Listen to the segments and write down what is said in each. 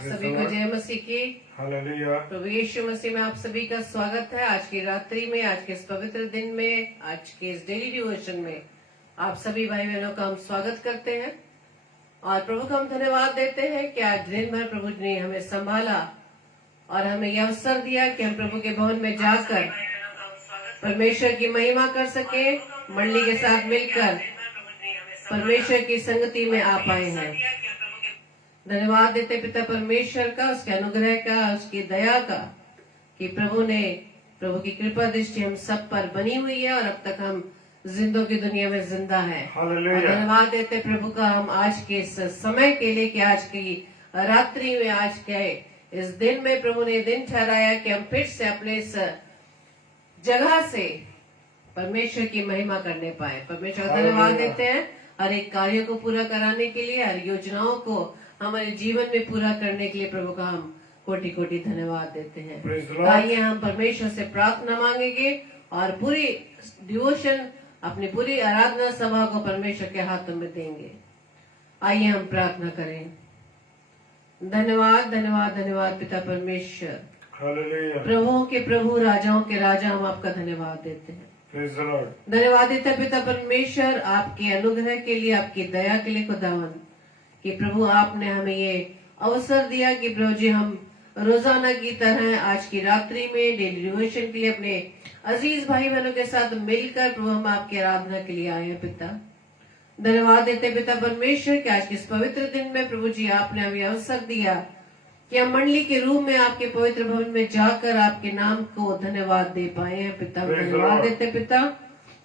आप सभी को जय मसीह की। हालेलुया। प्रभु यीशु मसीह में आप सभी का स्वागत है। आज की रात्रि में, आज के इस पवित्र दिन में, आज के इस डेली डिवोशन में आप सभी भाई बहनों का हम स्वागत करते हैं और प्रभु को हम धन्यवाद देते हैं कि आज दिन भर प्रभु ने हमें संभाला और हमें यह अवसर दिया कि हम प्रभु के भवन में जाकर परमेश्वर की महिमा कर सके, मंडली के साथ मिलकर परमेश्वर की संगति में आ पाए हैं। धन्यवाद देते पिता परमेश्वर का, उसके अनुग्रह का, उसकी दया का कि प्रभु की कृपा दृष्टि हम सब पर बनी हुई है और अब तक हम जिंदों की दुनिया में जिंदा है। धन्यवाद देते प्रभु का हम आज के इस समय के लिए कि आज की रात्रि में, आज के इस दिन में प्रभु ने दिन ठहराया कि हम फिर से अपने इस जगह से परमेश्वर की महिमा करने पाए। परमेश्वर का धन्यवाद देते हैं हर एक कार्य को पूरा कराने के लिए, हर योजनाओं को हमारे जीवन में पूरा करने के लिए प्रभु का हम कोटि कोटि धन्यवाद देते हैं। आइए हम परमेश्वर से प्रार्थना मांगेंगे और पूरी डिवोशन, अपनी पूरी आराधना सभा को परमेश्वर के हाथों में देंगे। आइए हम प्रार्थना करें। धन्यवाद धन्यवाद धन्यवाद पिता परमेश्वर, प्रभुओं के प्रभु, राजाओं के राजा, हम आपका धन्यवाद देते हैं। धन्यवाद देते पिता परमेश्वर आपके अनुग्रह के लिए, आपकी दया के लिए खुदावन, कि प्रभु आपने हमें ये अवसर दिया कि प्रभु जी हम रोजाना की तरह आज की रात्रि में डेली डिवोशन के लिए अपने अजीज भाई बहनों के साथ मिलकर प्रभु हम आपकी आराधना के लिए आए हैं। पिता धन्यवाद देते पिता परमेश्वर कि आज के इस पवित्र दिन में प्रभु जी आपने हमें अवसर दिया कि हम मंडली के रूप में आपके पवित्र भवन में जाकर आपके नाम को धन्यवाद दे पाए हैं। पिता धन्यवाद देते पिता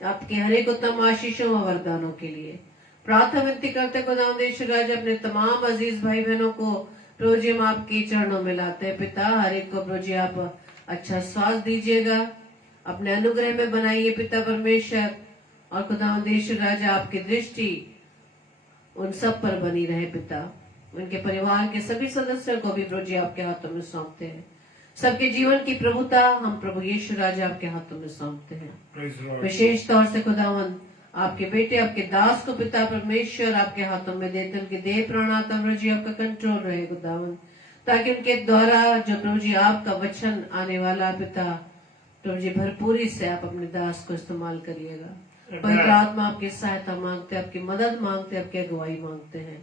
आपके हर एक उत्तम आशीषों व वरदानों के लिए। प्रार्थना विनती करते खुदावंद राज अपने तमाम अजीज भाई बहनों को प्रभु जी हम आपके चरणों में लाते हैं। पिता हर एक को प्रभु जी आप अच्छा स्वास्थ्य दीजिएगा, अपने अनुग्रह में बनाइए पिता परमेश्वर, और खुदावंद राज आपकी दृष्टि उन सब पर बनी रहे। पिता उनके परिवार के सभी सदस्यों को भी प्रभु जी आपके हाथों में सौंपते हैं। सबके जीवन की प्रभुता हम प्रभु यीशु राजा आपके हाथों में सौंपते हैं। विशेष तौर से खुदावंद आपके बेटे, आपके दास को पिता परमेश्वर आपके हाथों में देते, उनके देह प्राण आत्मा प्रभु जी आपका कंट्रोल रहे खुदावंद, ताकि उनके द्वारा जो प्रभु जी आपका वचन आने वाला पिता प्रभु जी भरपूरी से आप अपने दास को इस्तेमाल करिएगा। पवित्र आत्मा आपकी सहायता मांगते हैं, आपकी मदद मांगते हैं, आपकी अगुवाई मांगते हैं।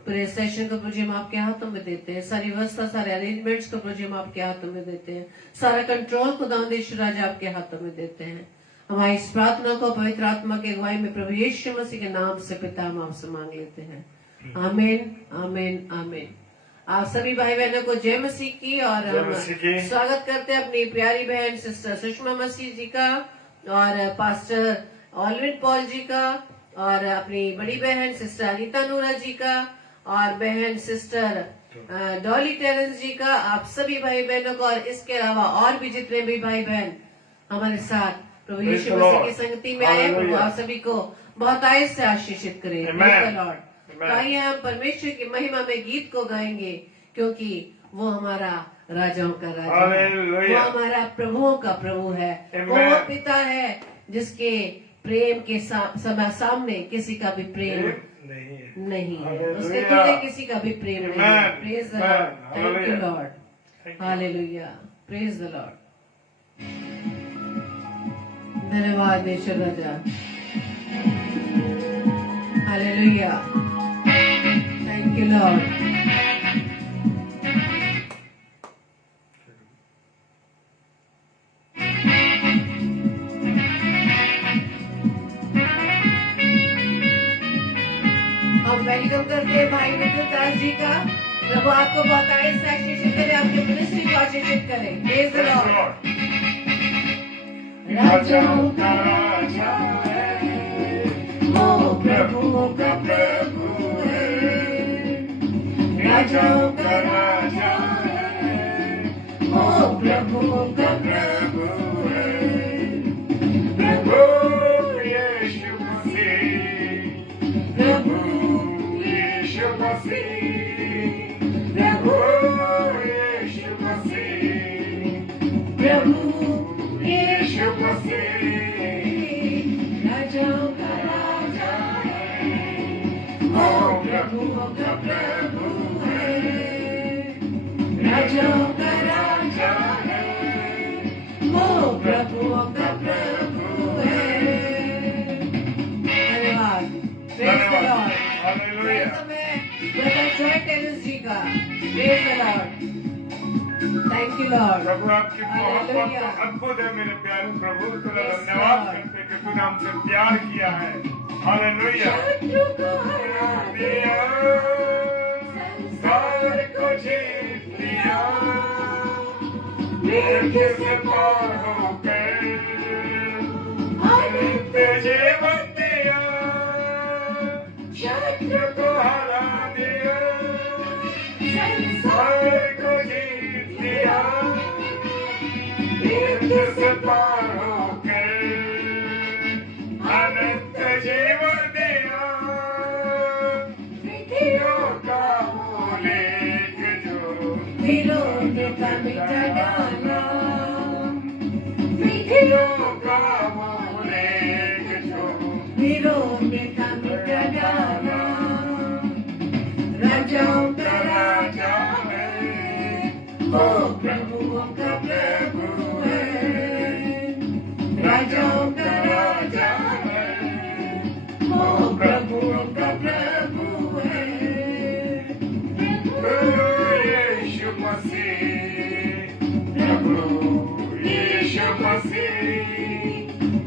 पूरे सेशन को प्रभु जी हम आपके हाथों में देते हैं। सारी व्यवस्था, सारे अरेंजमेंट्स को प्रभु जी हम आपके हाथों में देते हैं। सारा कंट्रोल खुदावंद राजा आपके हाथों में देते हैं। हमारी इस प्रार्थना को पवित्र आत्मा की अगुवाई में प्रभु यीशु मसीह के नाम से पिता हम आपसे मांग लेते हैं। आमीन आमीन आमीन। आप सभी भाई बहनों को जय मसीह की और हम स्वागत करते हैं अपनी प्यारी बहन सिस्टर सुषमा मसीह जी का और पास्टर ऑलविन पॉल जी का और अपनी बड़ी बहन सिस्टर अनीता नूरा जी का और बहन सिस्टर डॉली टेरेंस जी का। आप सभी भाई बहनों को और इसके अलावा और भी जितने भी भाई बहन हमारे साथ प्रभु यीशु मसीह की संगति में आए, प्रभु आप सभी को बहुत आयत से आशीषित करे। लॉर्ड आइए हम परमेश्वर की महिमा में गीत को गाएंगे, क्योंकि वो हमारा राजाओं का राजा है, वो हमारा प्रभुओं का प्रभु है, वो पिता है जिसके प्रेम के सामने किसी का भी प्रेम नहीं है, उसके तुल्य किसी का भी प्रेम नहीं है। Praise the Lord, thank you Lord, hallelujah, praise the Lord. धन्यवाद ईश्वर राजा, हालेलुया, थैंक यू लॉर्ड। हम वेलकम करते हैं भाई मित्र दास जी का। प्रभु आपको बहुत आयत से आशीषित करे, आपके मिनिस्ट्री को आशीषित करे। Praise the Lord. राजाओं का राजा है, वो प्रभुओं का प्रभु है। राजाओं का राजा है, वो प्रभुओं का प्रभु है। प्रभु यीशु मसीह, प्रभु यीशु मसीह, प्रभु यीशु मसीह, प्रभु यीशु मसीह राजाओं का राजा है, वो प्रभुओं का प्रभु है। का। Praise the Lord, thank you Lord. प्रभु आपकी मोहब्बत तो अद्भुत है मेरे प्यारे प्रभु, तेरा धन्यवाद करते कि तूने हमसे प्यार किया है। हालेलुया। शत्रु को हरा दिया, संसार को जीत लिया, मृत्यु से पार होकर अनंत जीवन दिया। शत्रु को हरा दिया, संसार को जीत लिया, मृत्यु से पार होकर अनंत जीवन दिया। विधियों का वो लेख जो विरोध का मिटा डाला, विधियों का वो लेख जो विरोध का मिटा डाला। राजाओं का राजा है, वो प्रभुओं का प्रभु है। राजाओं का राजा है, वो प्रभुओं का प्रभु है। यीशु मसीह, प्रभु यीशु मसीह,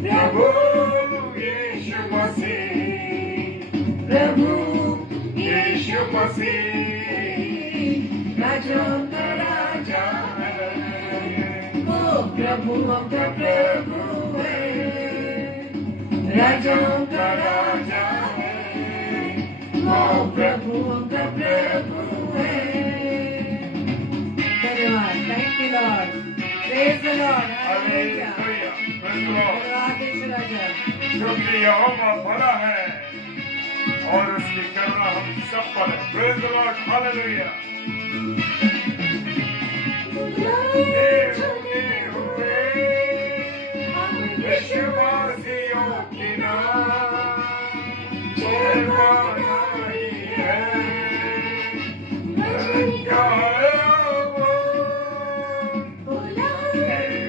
प्रभु यीशु मसीह, प्रभु यीशु मसीह। राजाओं का राजा है, वो प्रभुओं का प्रभु है। राजाओं का राजा है, वो प्रभुओं का प्रभु है। धन्यवाद, thank you Lord, praise the Lord, hallelujah. धन्यवाद यीशु राजा। क्योंकि यहोवा भला है और उसकी करुणा हम सब पर है। Praise the Lord, hallelujah. चुने हुए हम विश्वासियों की नाम चेहराई है।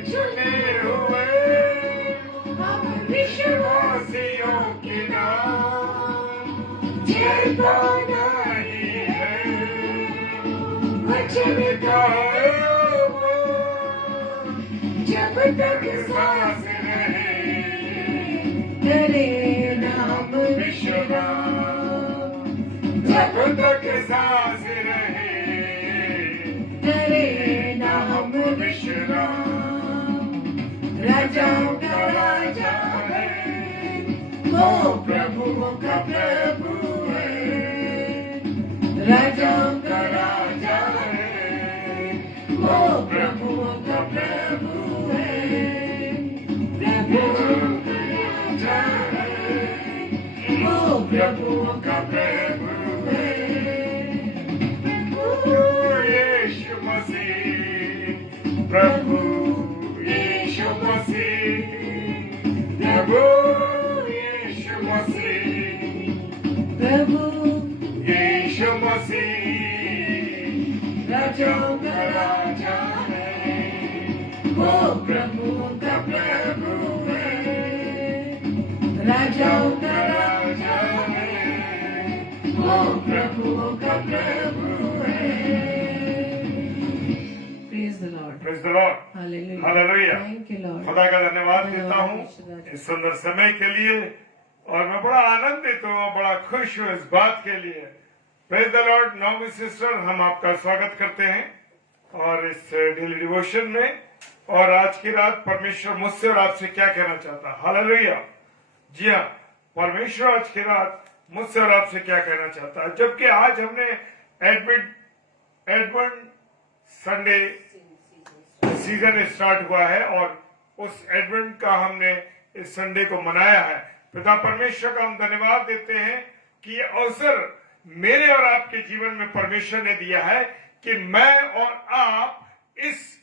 चुने हुए हम विश्वासियों की नाम चेहराई है। वचन का जब तक सांस रहे तेरे नाम विश्राम, जब तक सांस रहे तेरे नाम विश्राम। राजाओं का राजा है, वो प्रभुओं का प्रभु है। राजाओं का राजा है, वो प्रभुओं का प्रभु है। प्रभुओं का राजा है, वो प्रभुओं का प्रभु है। यीशु मसीह, प्रभु यीशु मसीह, प्रभु यीशु मसीह, प्रभु यीशु मसीह। राजाओं का राजा है, वो प्रभुओं का प्रभु है। राजाओं का राजा है, वो प्रभुओं का प्रभु है। Praise the Lord, praise the Lord, hallelujah, hallelujah. Thank you Lord. खुदा का धन्यवाद देता हूँ इस सुंदर समय के लिए, और मैं बड़ा आनंदित हूँ, बड़ा खुश हूँ इस बात के लिए। Praise the Lord. Normal sister, हम आपका स्वागत करते हैं और इस डेली डिवोशन में। और आज की रात परमेश्वर मुझसे और आपसे क्या कहना चाहता है। हालेलुया। जी हाँ, परमेश्वर आज की रात मुझसे और आपसे क्या कहना चाहता है। जबकि आज हमने एडवेंट संडे सीजन स्टार्ट हुआ है और उस एडवेंट का हमने इस संडे को मनाया है। पिता परमेश्वर का हम धन्यवाद देते हैं कि ये अवसर मेरे और आपके जीवन में परमेश्वर ने दिया है कि मैं और आप इस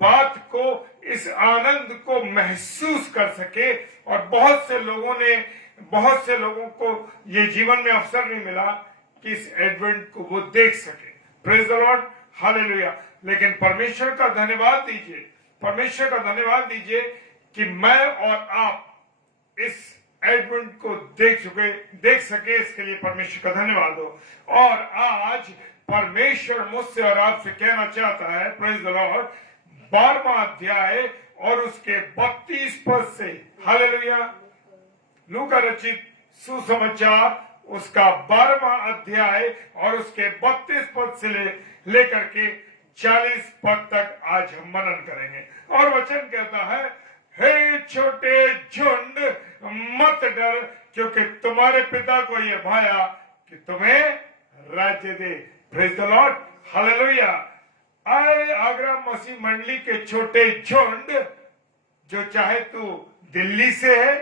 बात को, इस आनंद को महसूस कर सके। और बहुत से लोगों को ये जीवन में अवसर नहीं मिला कि इस एडवेंट को वो देख सके। Praise the Lord, hallelujah. लेकिन परमेश्वर का धन्यवाद दीजिए, परमेश्वर का धन्यवाद दीजिए कि मैं और आप इस एडवेंट को देख सके। इसके लिए परमेश्वर का धन्यवाद हो। और आज परमेश्वर मुझसे और आपसे कहना चाहता है, प्रेज द लॉर्ड, 12वां अध्याय और उसके 32 पद से, हालेलुया, लूका रचित सुसमाचार उसका 12वां अध्याय और उसके 32 पद से लेकर के 40 पद तक आज हम मनन करेंगे। और वचन कहता है, हे छोटे झुंड मत डर, क्योंकि तुम्हारे पिता को यह भाया कि तुम्हें राज्य दे। Praise the Lord, hallelujah. आए आगरा मसीह मंडली के छोटे झुंड, जो चाहे तू दिल्ली से है,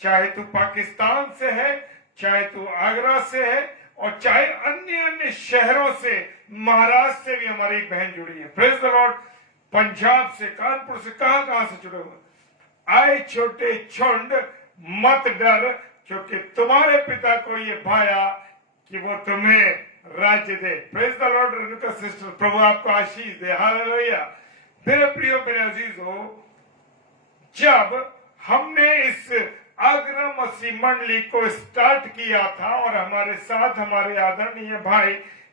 चाहे तू पाकिस्तान से है, चाहे तू आगरा से है, और चाहे अन्य अन्य शहरों से, महाराष्ट्र से भी हमारी एक बहन जुड़ी है, प्रेज द लॉर्ड, पंजाब से, कानपुर से, कहां से जुड़े हुए। आए छोटे झुंड मत डर, क्योंकि तुम्हारे पिता को ये भाया कि वो तुम्हें राज्य दे। Praise the Lord. Renuka sister, प्रभु आपको आशीष दे, हालेलुया। मेरे प्रियो, मेरे अजीजों, जब हमने इस आगरा मसीह मंडली को स्टार्ट किया था और हमारे साथ हमारे आदरणीय भाई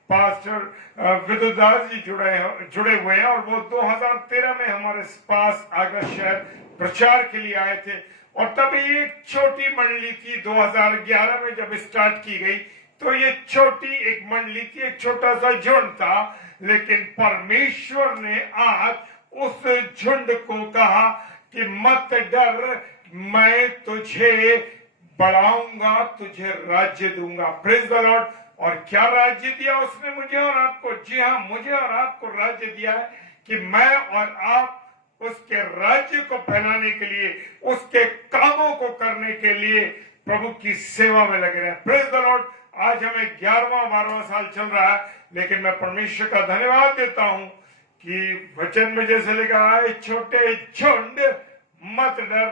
पास्टर विदुदास जी जुड़े हुए हैं, और वो 2013 में हमारे पास आगरा शहर प्रचार के लिए आए थे, और तभी एक छोटी मंडली थी। 2011 में जब स्टार्ट की गई तो ये छोटी एक मंडली थी, एक छोटा सा झुंड था, लेकिन परमेश्वर ने आज उस झुंड को कहा कि मत डर, मैं तुझे बढ़ाऊंगा, तुझे राज्य दूंगा। Praise the Lord. और क्या राज्य दिया उसने मुझे और आपको? जी हाँ, मुझे और आपको राज्य दिया है कि मैं और आप उसके राज्य को फैलाने के लिए, उसके कामों को करने के लिए प्रभु की सेवा में लगे रहे। Praise the Lord. आज हमें 11वां-12वां साल चल रहा है, लेकिन मैं परमेश्वर का धन्यवाद देता हूं कि वचन में जैसे लिखा है, छोटे झुंड मत डर,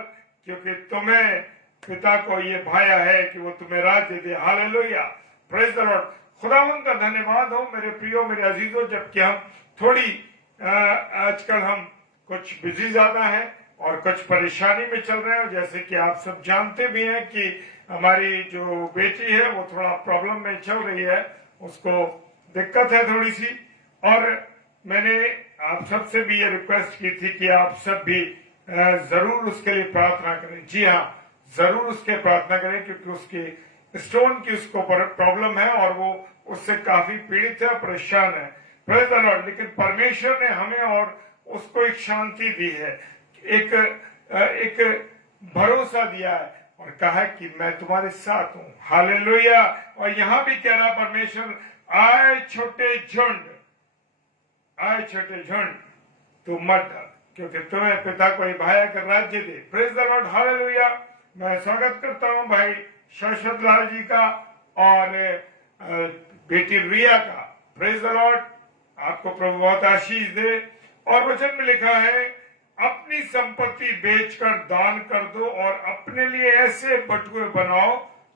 क्योंकि तुम्हें पिता को ये भाया है कि वो तुम्हें राज्य दे। Hallelujah, praise the Lord. खुदावंद का धन्यवाद हो मेरे प्रियो, मेरे अजीजों। जबकि हम थोड़ी आजकल हम कुछ बिजी ज्यादा है और कुछ परेशानी में चल रहे हैं, जैसे कि आप सब जानते भी हैं कि हमारी जो बेटी है वो थोड़ा प्रॉब्लम में चल रही है, उसको दिक्कत है थोड़ी सी, और मैंने आप सबसे भी ये रिक्वेस्ट की थी कि आप सब भी जरूर उसके लिए प्रार्थना करें। जी हाँ, जरूर उसके प्रार्थना करें, क्योंकि उसके स्टोन की उसको प्रॉब्लम है और वो उससे काफी पीड़ित है, परेशान है। Praise the Lord. लेकिन परमेश्वर ने हमें और उसको एक शांति दी है, एक भरोसा दिया है, और कहा कि मैं तुम्हारे साथ हूं। हालेलुया। और यहां भी कह रहा परमेश्वर, आए छोटे झुंड, आए छोटे झुंड, तू मत डर, क्योंकि तुम्हें पिता को भाया कर राज्य दे। Praise the Lord, hallelujah. मैं स्वागत करता हूं भाई शाश्वत लाल जी का और बेटी रिया का। Praise the Lord. आपको प्रभु बहुत आशीष दे। और वचन में लिखा है, अपनी संपत्ति बेचकर दान कर दो और अपने लिए ऐसे बटुए बनाओ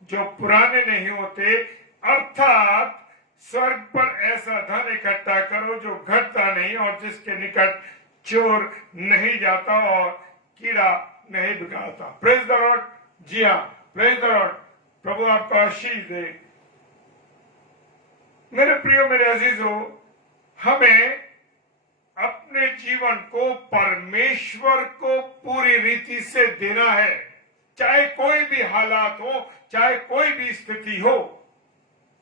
जो पुराने नहीं होते, अर्थात स्वर्ग पर ऐसा धन इकट्ठा करो जो घटता नहीं और जिसके निकट चोर नहीं जाता और कीड़ा नहीं बिगाड़ता। Praise the Lord. जी हाँ, प्रेज द लॉर्ड। प्रभु आपको आशीष दे। मेरे प्रियो, मेरे अजीजों, हमें अपने जीवन को परमेश्वर को पूरी रीति से देना है, चाहे कोई भी हालात हो, चाहे कोई भी स्थिति हो।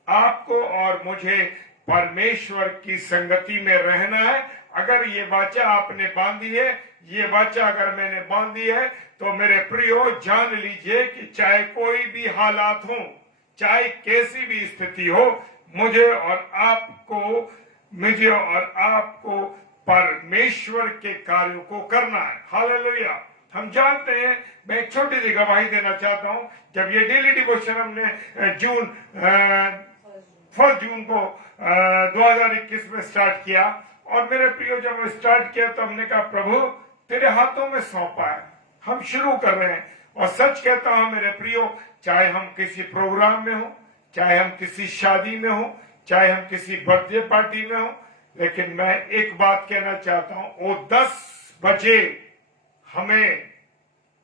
आपको और मुझे परमेश्वर की संगति में रहना है। अगर ये वाचा आपने बांधी है, ये वाचा अगर मैंने बांधी है, तो मेरे प्रियो जान लीजिए कि चाहे कोई भी हालात हो, चाहे कैसी भी स्थिति हो, मुझे और आपको परमेश्वर के कार्यों को करना है। हालेलुया। हम जानते हैं, मैं एक छोटी सी गवाही देना चाहता हूं। जब ये डेली डिवोशन हमने 1 जून को 2021 में स्टार्ट किया, और मेरे प्रियो जब स्टार्ट किया तो हमने कहा, प्रभु तेरे हाथों में सौंपा है, हम शुरू कर रहे हैं। और सच कहता हूं मेरे प्रियो, चाहे हम किसी प्रोग्राम में हो, चाहे हम किसी शादी में हो, चाहे हम किसी बर्थडे पार्टी में हो, लेकिन मैं एक बात कहना चाहता हूं, वो 10 बजे हमें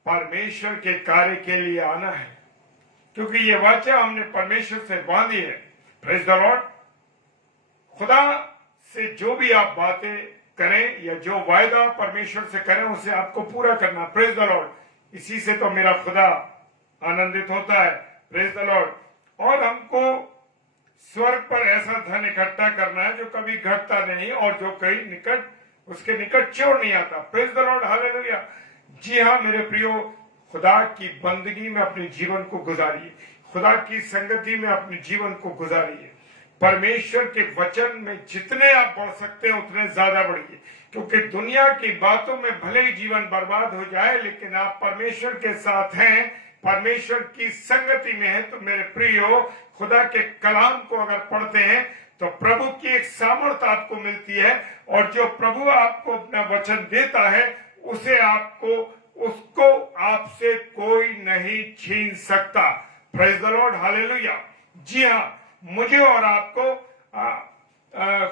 परमेश्वर के कार्य के लिए आना है, क्योंकि ये वाचा हमने परमेश्वर से बांधी है। Praise the Lord. खुदा से जो भी आप बातें करें या जो वायदा परमेश्वर से करें उसे आपको पूरा करना। Praise the Lord. इसी से तो मेरा खुदा आनंदित होता है। Praise the Lord. और हमको स्वर्ग पर ऐसा धन इकट्ठा करना है जो कभी घटता नहीं और जो कहीं निकट उसके निकट चोर नहीं आता। Praise the Lord, hallelujah. जी हाँ मेरे प्रियो, खुदा की बंदगी में अपने जीवन को गुजारिए, खुदा की संगति में अपने जीवन को गुजारिए। परमेश्वर के वचन में जितने आप बढ़ सकते हैं उतने ज्यादा बढ़िए, क्योंकि दुनिया की बातों में भले ही जीवन बर्बाद हो जाए, लेकिन आप परमेश्वर के साथ हैं, परमेश्वर की संगति में है, तो मेरे प्रियो खुदा के कलाम को अगर पढ़ते हैं तो प्रभु की एक सामर्थ आपको मिलती है, और जो प्रभु आपको अपना वचन देता है उसको आपसे कोई नहीं छीन सकता। Praise the Lord, hallelujah. जी हाँ, मुझे और आपको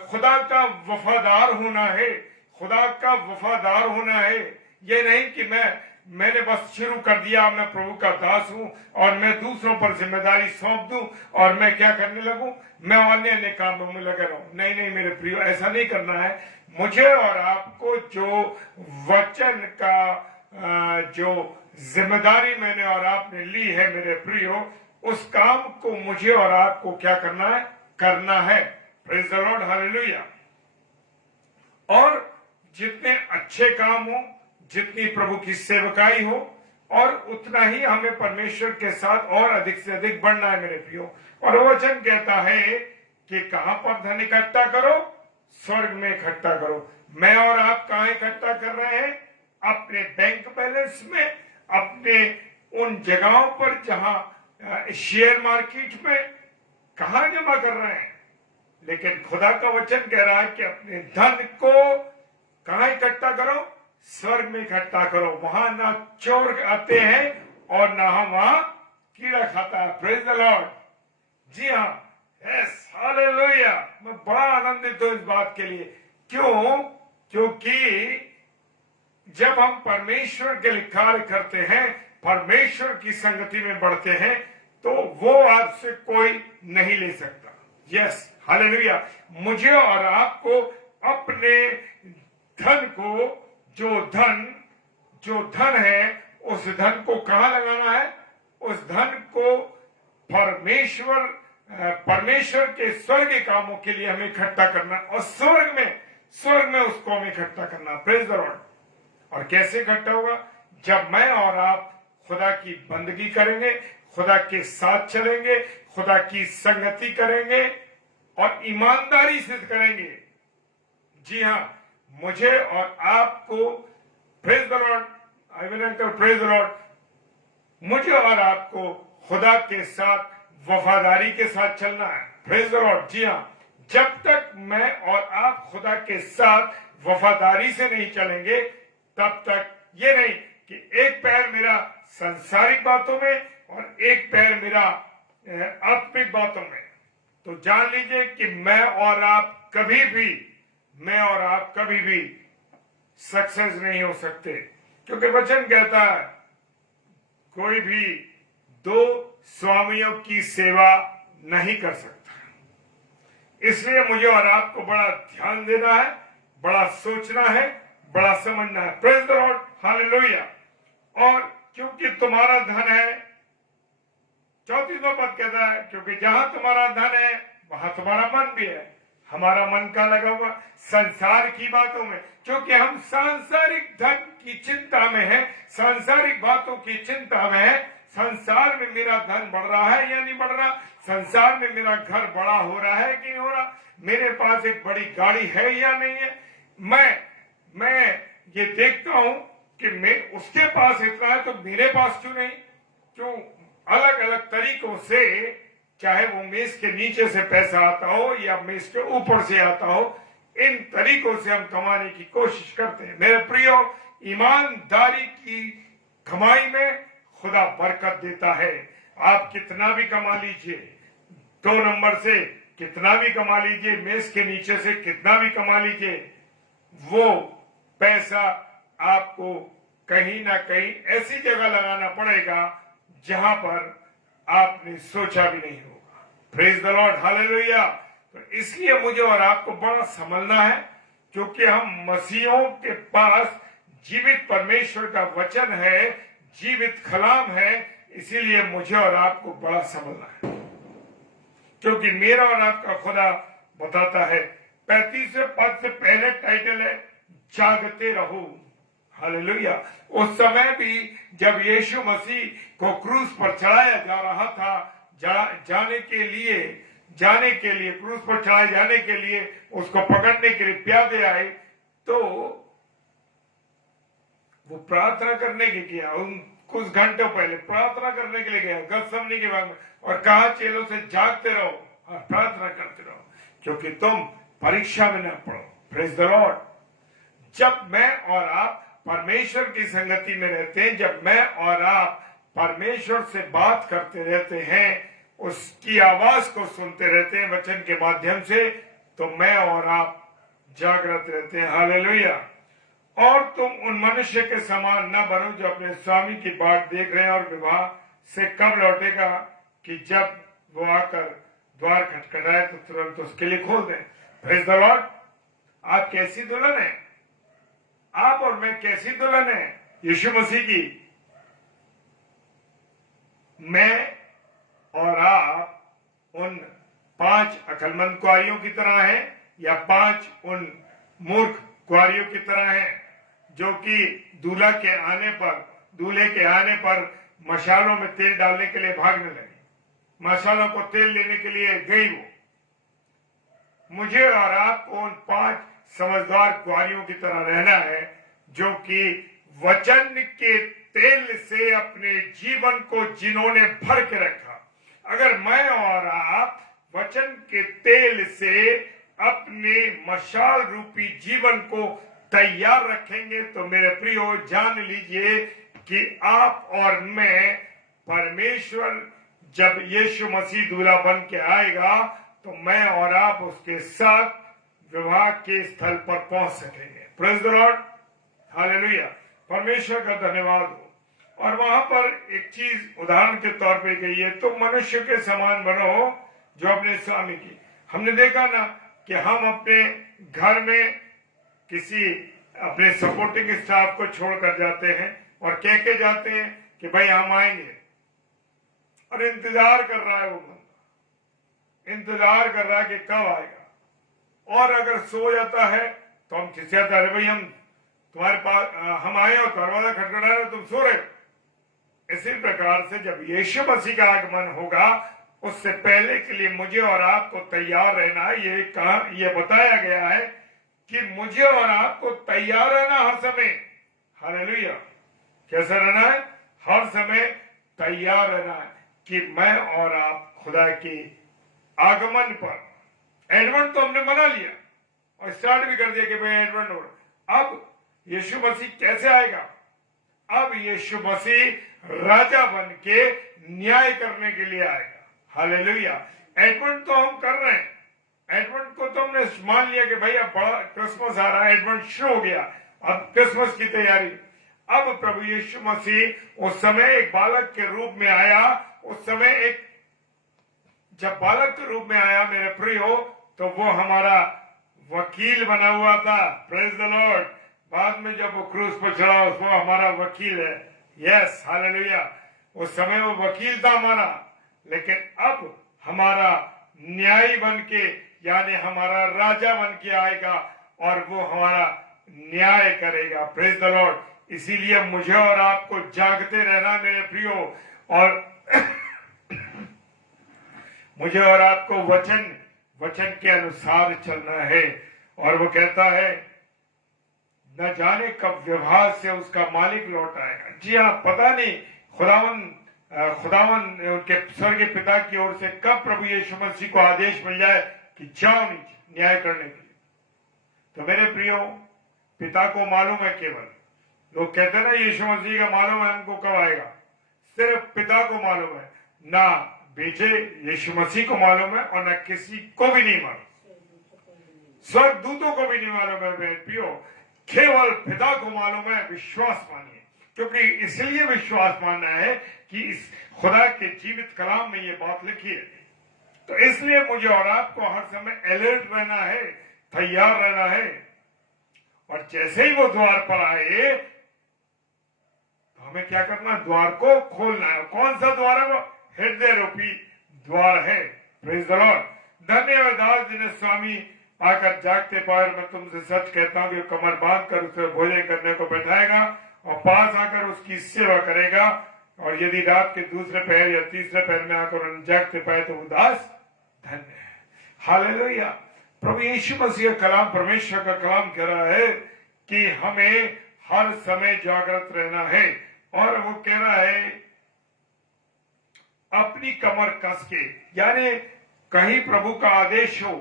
खुदा का वफादार होना है, खुदा का वफादार होना है। ये नहीं कि मैंने बस शुरू कर दिया, मैं प्रभु का दास हूं और मैं दूसरों पर जिम्मेदारी सौंप दूं और मैं क्या करने लगूं, मैं अन्य कामों में लगे रहूं। नहीं नहीं मेरे प्रियो, ऐसा नहीं करना है। मुझे और आपको जो वचन का जो जिम्मेदारी मैंने और आपने ली है मेरे प्रियो, उस काम को मुझे और आपको क्या करना है। Praise the Lord, hallelujah. और जितने अच्छे काम हो, जितनी प्रभु की सेवकाई हो, और उतना ही हमें परमेश्वर के साथ और अधिक से अधिक बढ़ना है मेरे प्रियो। और वचन कहता है कि कहां पर धन इकट्ठा करो, स्वर्ग में इकट्ठा करो। मैं और आप कहां इकट्ठा कर रहे हैं? अपने बैंक बैलेंस में, अपने उन जगहों पर जहां शेयर मार्केट में कहां जमा कर रहे हैं। लेकिन खुदा का वचन कह रहा है कि अपने धन को कहां इकट्ठा करो, स्वर्ग में इकट्ठा करो। वहां ना चोर आते हैं और ना वहां कीड़ा खाता है। Praise the Lord. जी हाँ, यस, हालेलुया। मैं बड़ा आनंदित हूं इस बात के लिए। क्यों? क्योंकि जब हम परमेश्वर के लिए कार्य करते हैं, परमेश्वर की संगति में बढ़ते हैं, तो वो आपसे कोई नहीं ले सकता। Yes, hallelujah. मुझे और आपको अपने धन को, जो धन है, उस धन को कहां लगाना है? उस धन को परमेश्वर के स्वर्ग के कामों के लिए हमें इकट्ठा करना, और स्वर्ग में उसको हमें इकट्ठा करना। Praise the Lord. और कैसे इकट्ठा होगा? जब मैं और आप खुदा की बंदगी करेंगे, खुदा के साथ चलेंगे, खुदा की संगति करेंगे और ईमानदारी से करेंगे। जी हाँ, मुझे और आपको, praise the Lord, I will uncle, praise the Lord, मुझे और आपको खुदा के साथ वफादारी के साथ चलना है। Praise the Lord. जी हाँ, जब तक मैं और आप खुदा के साथ वफादारी से नहीं चलेंगे, तब तक ये नहीं कि एक पैर मेरा संसारिक बातों में और एक पैर मेरा आत्मिक बातों में, तो जान लीजिए कि मैं और आप कभी भी सक्सेस नहीं हो सकते। क्योंकि वचन कहता है कोई भी दो स्वामियों की सेवा नहीं कर सकता। इसलिए मुझे और आपको बड़ा ध्यान देना है, बड़ा सोचना है, बड़ा समझना है। Praise the Lord, hallelujah. और क्योंकि तुम्हारा धन है, 34वां पद कहता है, क्योंकि जहां तुम्हारा धन है वहां तुम्हारा मन भी है। हमारा मन का लगा हुआ संसार की बातों में, क्योंकि हम सांसारिक धन की चिंता में है, सांसारिक बातों की चिंता में है। संसार में मेरा धन बढ़ रहा है या नहीं बढ़ रहा, संसार में मेरा घर बड़ा हो रहा है कि नहीं हो रहा, मेरे पास एक बड़ी गाड़ी है या नहीं है। मैं ये देखता हूं कि मैं उसके पास इतना है तो मेरे पास क्यों नहीं। क्यों? अलग अलग तरीकों से, चाहे वो मेज के नीचे से पैसा आता हो या मेज के ऊपर से आता हो, इन तरीकों से हम कमाने की कोशिश करते हैं। मेरे प्रियो, ईमानदारी की कमाई में खुदा बरकत देता है। आप कितना भी कमा लीजिए, 2 नंबर से कितना भी कमा लीजिए, मेज के नीचे से कितना भी कमा लीजिए, वो पैसा आपको कहीं ना कहीं ऐसी जगह लगाना पड़ेगा जहां पर आपने सोचा भी नहीं होगा। Praise the Lord, hallelujah. तो इसलिए मुझे और आपको बड़ा संभलना है, क्योंकि हम मसीहों के पास जीवित परमेश्वर का वचन है, जीवित कलाम है। इसीलिए मुझे और आपको बड़ा संभलना है, क्योंकि मेरा और आपका खुदा बताता है। 35वें पद से पहले टाइटल है जागते रहो। हालेलुया। उस समय भी जब यीशु मसीह को क्रूस पर चढ़ाया जा रहा था, जाने के लिए क्रूस पर चढ़ाए जाने के लिए उसको पकड़ने के लिए प्यादे आए, तो वो प्रार्थना करने के गया। उन कुछ घंटों पहले प्रार्थना करने के लिए गया गतसमनी के बाद में, और कहा चेलों से जागते रहो और प्रार्थना करते रहो, क्योंकि तुम परीक्षा में न पड़ो। Praise the Lord. जब मैं और आप परमेश्वर की संगति में रहते हैं, जब मैं और आप परमेश्वर से बात करते रहते हैं, उसकी आवाज को सुनते रहते हैं वचन के माध्यम से, तो मैं और आप जागृत रहते हैं। हालेलुया। और तुम उन मनुष्य के समान न बनो जो अपने स्वामी की बाट देख रहे हैं और विवाह से कब लौटेगा, कि जब वो आकर द्वार खटखटाए तो तुरंत उसके लिए खोल दें। Praise the Lord. आप कैसी दुल्हन है? आप और मैं कैसी दुल्हन है? यीशु मसीह की। मैं और आप उन 5 अकलमंद कुआरियों की तरह हैं, या 5 उन मूर्ख कुआरियों की तरह हैं जो कि दूल्हे के आने पर मशालों में तेल डालने के लिए भागने लगी। मशालों को तेल लेने के लिए गई वो। मुझे और आपको उन 5 समझदार कुआरियों की तरह रहना है, जो कि वचन के तेल से अपने जीवन को जिन्होंने भर के रखा। अगर मैं और आप वचन के तेल से अपने मशाल रूपी जीवन को तैयार रखेंगे, तो मेरे प्रियो जान लीजिए कि आप और मैं, परमेश्वर जब यीशु मसीह दूल्हा बन के आएगा, तो मैं और आप उसके साथ विवाह के स्थल पर पहुंच सकेंगे। Praise the Lord. हालेलुया। परमेश्वर का धन्यवाद हो। और वहां पर एक चीज उदाहरण के तौर पे कही है, तुम मनुष्य के समान बनो जो अपने स्वामी की। हमने देखा ना कि हम अपने घर में किसी अपने सपोर्टिंग स्टाफ को छोड़कर जाते हैं और कह के जाते हैं कि भाई हम आएंगे, और इंतजार कर रहा है वो बंदा, इंतजार कर रहा है कि कब आएगा। और अगर सो जाता है तो हम खिसियाते हैं, भाई हम तुम्हारे पास हम आए और दरवाजा खटखटा रहे, तुम सो रहे। इसी प्रकार से जब यीशु मसीह का आगमन होगा, उससे पहले के लिए मुझे और आपको तैयार रहना है। ये बताया गया है कि मुझे और आपको तैयार रहना हर समय। हालेलुया। कैसा रहना है? हर समय तैयार रहना है कि मैं और आप खुदा के आगमन पर। एडवेंट तो हमने मना लिया और स्टार्ट भी कर दिया कि भाई एडवेंट हो। अब यीशु मसीह कैसे आएगा? अब यीशु मसीह राजा बन के न्याय करने के लिए आएगा। हालेलुया। एडवेंट तो हम कर रहे हैं। एडवेंट को तो हमने मान लिया कि भाई अब बड़ा क्रिसमस आ रहा है, एडवेंट शुरू हो गया, अब क्रिसमस की तैयारी। अब प्रभु यीशु मसीह उस समय एक बालक के रूप में आया। उस समय जब बालक के रूप में आया मेरे प्रियो, तो वो हमारा वकील बना हुआ था। Praise the Lord. बाद में जब वो क्रूस पर चढ़ा, वो हमारा वकील है। Yes, hallelujah. उस समय वो वकील था हमारा, लेकिन अब हमारा न्यायी बन के, यानी हमारा राजा बन के आएगा और वो हमारा न्याय करेगा। Praise the Lord. इसीलिए मुझे और आपको जागते रहना मेरे प्रियो, और मुझे और आपको वचन के अनुसार चलना है। और वो कहता है न जाने कब व्यवहार से उसका मालिक लौट आएगा। जी हाँ, पता नहीं खुदावन उनके स्वर्गीय पिता की ओर से कब प्रभु यीशु मसीह को आदेश मिल जाए कि जाओ नीचे न्याय करने के लिए। तो मेरे प्रियो, पिता को मालूम है। केवल लोग कहते हैं ना यीशु मसीह का मालूम है हमको कब आएगा, सिर्फ पिता को मालूम है। ना बेटे यीशु मसीह को मालूम है और न किसी को भी नहीं मालूम, स्वर्ग दूतों को भी नहीं मालूम है मेरे प्रियो, केवल पिता को मालूम है। विश्वास मानिए, क्योंकि इसलिए विश्वास मानना है कि इस खुदा के जीवित कलाम में ये बात लिखी है। तो इसलिए मुझे और आपको हर समय अलर्ट रहना है, तैयार रहना है। और जैसे ही वो द्वार पर आए तो हमें क्या करना, द्वार को खोलना है। कौन सा द्वार है? वो हृदय रूपी द्वार है। Praise the Lord. धन्यवाद जिन्हें स्वामी आकर जागते पाए। मैं तुमसे सच कहता हूं कि कमर बांध कर उसे भोजन करने को बैठाएगा और पास आकर उसकी सेवा करेगा। और यदि रात के दूसरे पहर या तीसरे पहर में आकर उन्हें जागते पाए तो उदास धन्य है। हालेलुया। प्रभु यीशु मसीह का कलाम, परमेश्वर का कलाम कह रहा है कि हमें हर समय जागृत रहना है। और वो कह रहा है अपनी कमर कस के, यानी कहीं प्रभु का आदेश हो,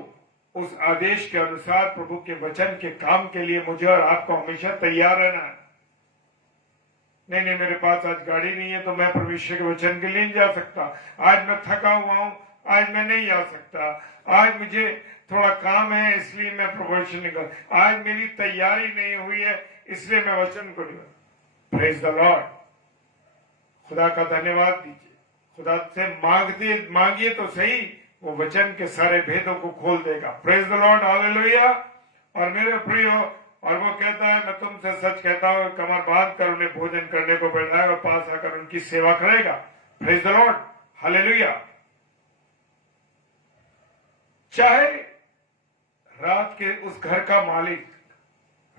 उस आदेश के अनुसार प्रभु के वचन के काम के लिए मुझे और आपको हमेशा तैयार रहना है। नहीं, मेरे पास आज गाड़ी नहीं है तो मैं परमेश्वर के वचन के लिए नहीं जा सकता। आज मैं थका हुआ हूं, आज मैं नहीं जा सकता। आज मुझे थोड़ा काम है इसलिए मैं प्रवचन नहीं कर, आज मेरी तैयारी नहीं हुई है इसलिए मैं वचन को नहीं। Praise the Lord. खुदा का धन्यवाद दीजिए। खुदा से मांगिए तो सही, वो वचन के सारे भेदों को खोल देगा। Praise the Lord. हालेलुया। और मेरे प्रियो, और वो कहता है मैं तुमसे सच कहता हूं, कमर बांध कर उन्हें भोजन करने को बैठाएगा और पास आकर उनकी सेवा करेगा। Praise the Lord. हालेलुया। चाहे रात के उस घर का मालिक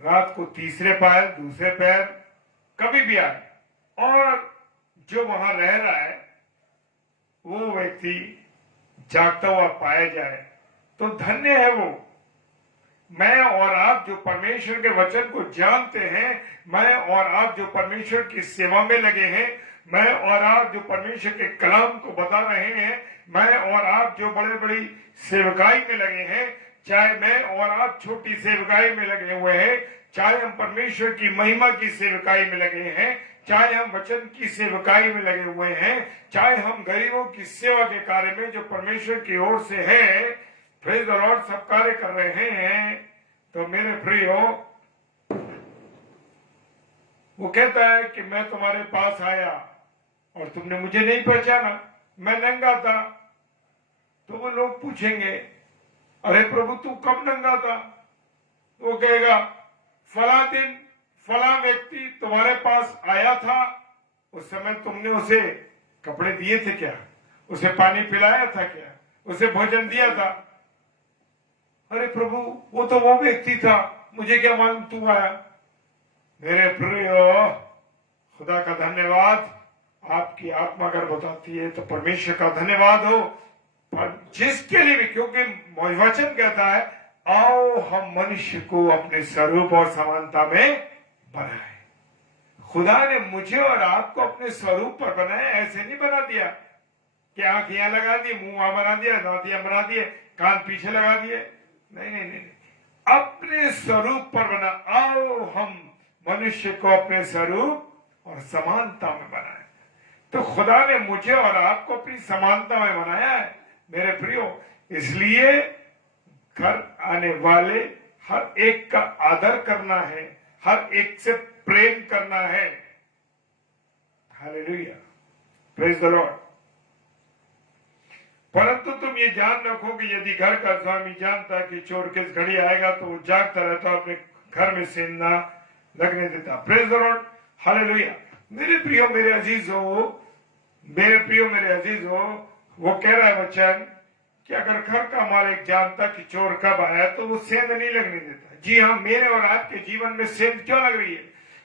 रात को तीसरे पैर, दूसरे पैर कभी भी आए और जो वहां रह रहा है वो व्यक्ति जागता हुआ पाया जाए तो धन्य है वो। मैं और आप जो परमेश्वर के वचन को जानते हैं, मैं और आप जो परमेश्वर की सेवा में लगे हैं, मैं और आप जो परमेश्वर के कलाम को बता रहे हैं, मैं और आप जो बड़े बड़ी सेवकाई में लगे हैं, चाहे मैं और आप छोटी सेवकाई में लगे हुए हैं, चाहे हम परमेश्वर की महिमा की सेवकाई में लगे हैं, चाहे हम वचन की सेवकाई में लगे हुए हैं, चाहे हम गरीबों की सेवा के कार्य में जो परमेश्वर की ओर से है, प्रेज द लॉर्ड, सब कार्य कर रहे हैं, तो मेरे प्रियो वो कहता है कि मैं तुम्हारे पास आया और तुमने मुझे नहीं पहचाना, मैं नंगा था। तो वो लोग पूछेंगे अरे प्रभु तू कब नंगा था? वो कहेगा फला दिन फला व्यक्ति तुम्हारे पास आया था, उस समय तुमने उसे कपड़े दिए थे क्या? उसे पानी पिलाया था क्या? उसे भोजन दिया था? अरे प्रभु वो तो वो व्यक्ति था, मुझे क्या मालूम तू आया। मेरे प्रियो, खुदा का धन्यवाद। आपकी आत्मा अगर बताती है तो परमेश्वर का धन्यवाद हो। पर जिसके लिए भी, क्योंकि वचन कहता है आओ हम मनुष्य को अपने स्वरूप और समानता में बनाए। खुदा ने मुझे और आपको अपने स्वरूप पर बनाया, ऐसे नहीं बना दिया कि आंख यहां लगा दी, मुंह वहां बना दिया, दांतियां बना दिए, कान पीछे लगा दिए। नहीं नहीं नहीं, अपने स्वरूप पर बना। आओ हम मनुष्य को अपने स्वरूप और समानता में बनाए। तो खुदा ने मुझे और आपको अपनी समानता में बनाया है मेरे प्रियो। इसलिए घर आने वाले हर एक का आदर करना है, हर एक से प्रेम करना है। Hallelujah, praise the Lord. परंतु तुम ये जान रखो कि यदि घर का स्वामी जानता कि चोर किस घड़ी आएगा तो वो जागता रहता, अपने घर में सेंध ना लगने देता। Praise the Lord. हालेलुया। मेरे प्रियो मेरे अजीज हो, मेरे प्रियो मेरे अजीज हो, वो कह रहा है वचन कि अगर घर का मालिक जानता कि चोर कब आया तो वो सेंध नहीं लगने देता। जी हाँ, मेरे और आपके जीवन में सेंध क्यों लग रही है?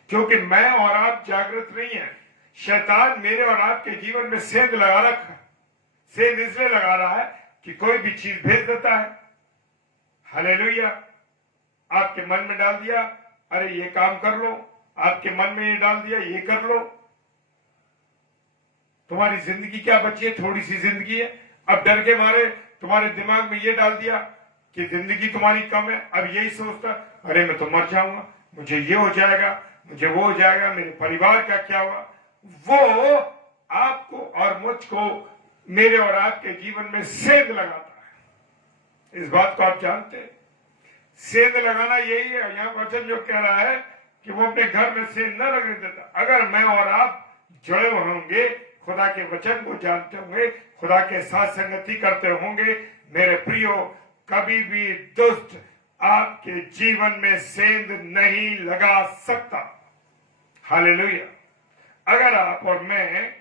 क्योंकि मैं और आप जागृत नहीं है। शैतान मेरे और आपके जीवन में सेंध लगा रखा है। सेंध इसलिए लगा रहा है कि कोई भी चीज भेज देता है। हालेलुया। आपके मन में डाल दिया अरे ये काम कर लो, आपके मन में ये डाल दिया ये कर लो। तुम्हारी जिंदगी क्या बची है? थोड़ी सी जिंदगी है। अब डर के मारे तुम्हारे दिमाग में ये डाल दिया कि जिंदगी तुम्हारी कम है। अब यही सोचता अरे मैं तो मर जाऊंगा, मुझे ये हो जाएगा, मुझे वो हो जाएगा, मेरे परिवार का क्या हुआ। वो आपको और मुझको, मेरे और आपके जीवन में सेंध लगाता है। इस बात को आप जानते हैं। सेंध लगाना यही है। यहाँ वचन जो कह रहा है कि वो अपने घर में सेंध न लगने देता। अगर मैं और आप जुड़े होंगे खुदा के वचन को जानते होंगे, खुदा के साथ संगति करते होंगे, मेरे प्रियो कभी भी दुष्ट आपके जीवन में सेंध नहीं लगा सकता। हालेलुया। अगर आप और मैं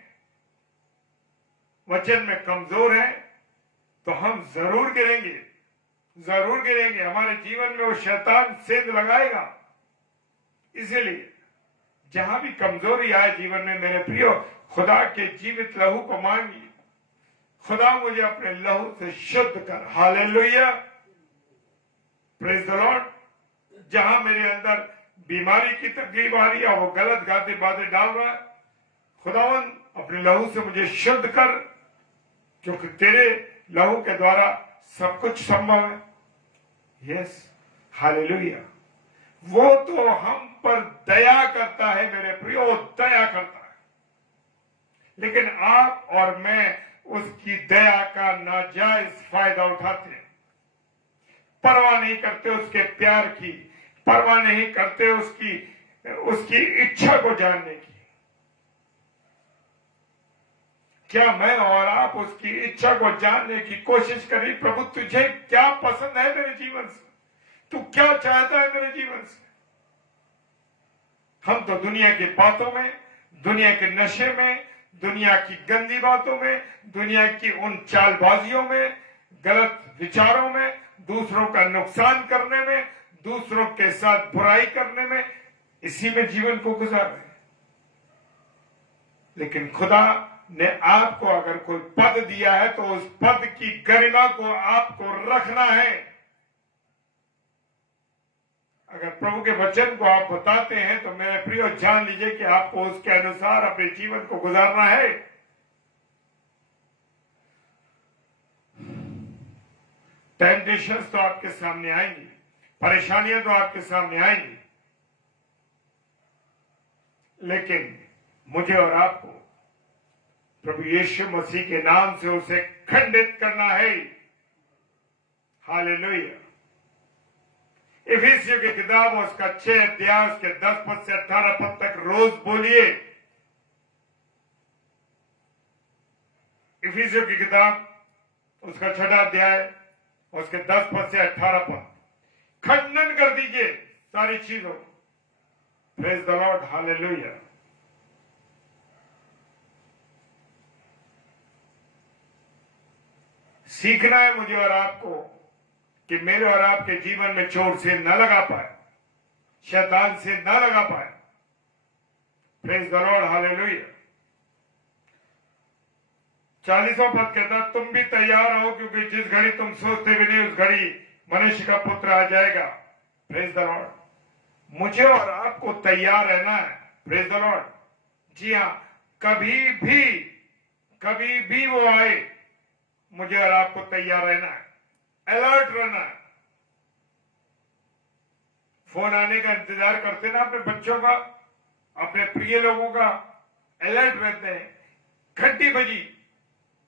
वचन में कमजोर हैं तो हम जरूर गिरेंगे, जरूर गिरेंगे। हमारे जीवन में वो शैतान सेंध लगाएगा। इसीलिए जहां भी कमजोरी आए जीवन में, मेरे प्रियो खुदा के जीवित लहू को मांगिए, खुदा मुझे अपने लहू से शुद्ध कर। Hallelujah, praise the Lord. जहां मेरे अंदर बीमारी की तकलीफ आ रही है, वो गलत गाते बातें डाल रहा है, खुदावन अपने लहू से मुझे शुद्ध कर, क्योंकि तेरे लहू के द्वारा सब कुछ संभव है। Yes, hallelujah. वो तो हम पर दया करता है मेरे प्रियो, वो दया करता है, लेकिन आप और मैं उसकी दया का नाजायज फायदा उठाते हैं। परवाह नहीं करते उसके प्यार की, परवाह नहीं करते उसकी इच्छा को जानने की। क्या मैं और आप उसकी इच्छा को जानने की कोशिश करें? प्रभु तुझे क्या पसंद है मेरे जीवन से, तू क्या चाहता है मेरे जीवन से? हम तो दुनिया की बातों में, दुनिया के नशे में, दुनिया की गंदी बातों में, दुनिया की उन चालबाजियों में, गलत विचारों में, दूसरों का नुकसान करने में, दूसरों के साथ बुराई करने में, इसी में जीवन को गुजार रहे हैं। लेकिन खुदा ने आपको अगर कोई पद दिया है तो उस पद की गरिमा को आपको रखना है। अगर प्रभु के वचन को आप बताते हैं तो मेरे प्रियो जान लीजिए कि आपको उसके अनुसार अपने जीवन को गुजारना है। टेम्पटेशंस तो आपके सामने आएंगी, परेशानियां तो आपके सामने आएंगी, लेकिन मुझे और आपको प्रभु यीशु मसीह के नाम से उसे खंडित करना है। हालेलुया। इफिसियों की किताब उसका 6 अध्याय उसके 10 पद से 18 पद तक रोज बोलिए। इफिसियों की किताब उसका 6 अध्याय उसके 10 पद से 18 पद खंडन कर दीजिए सारी चीजों। Praise the Lord, hallelujah. सीखना है मुझे और आपको कि मेरे और आपके जीवन में चोर से न लगा पाए, शैतान से न लगा पाए। Praise the Lord, hallelujah. 40वां पद कहता, तुम भी तैयार रहो, क्योंकि जिस घड़ी तुम सोचते भी नहीं उस घड़ी मनुष्य का पुत्र आ जाएगा। Praise the Lord. मुझे और आपको तैयार रहना है। Praise the Lord. जी हाँ, कभी भी वो आए, मुझे और आपको तैयार रहना है, अलर्ट रहना है। फोन आने का इंतजार करते ना अपने बच्चों का, अपने प्रिय लोगों का, अलर्ट रहते हैं। घंटी बजी,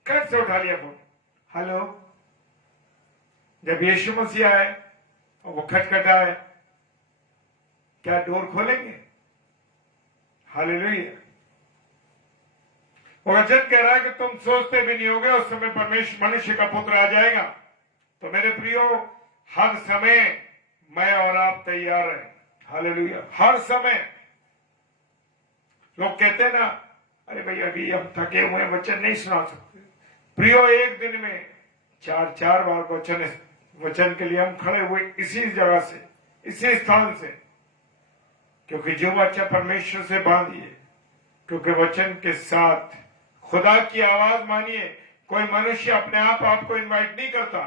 कट से उठा लिया फोन, हेलो। जब यीशु मसीह आए और वो खटखटाए, क्या डोर खोलेंगे? हालेलुया। वचन कह रहा है कि तुम सोचते भी नहीं होगे उस समय परमेश्वर मनुष्य का पुत्र आ जाएगा। तो मेरे प्रियो, हर समय मैं और आप तैयार रहें। हालेलुया। हर समय। लोग कहते हैं ना, अरे भाई अभी हम थके हुए हैं, वचन नहीं सुना सकते। प्रियो, एक दिन में 4 बार वचन के लिए हम खड़े हुए इसी जगह से, इसी स्थान से, क्योंकि जो बच्चा परमेश्वर से बांधिए, क्योंकि वचन के साथ खुदा की आवाज मानिए। कोई मनुष्य अपने आप आपको इनवाइट नहीं करता,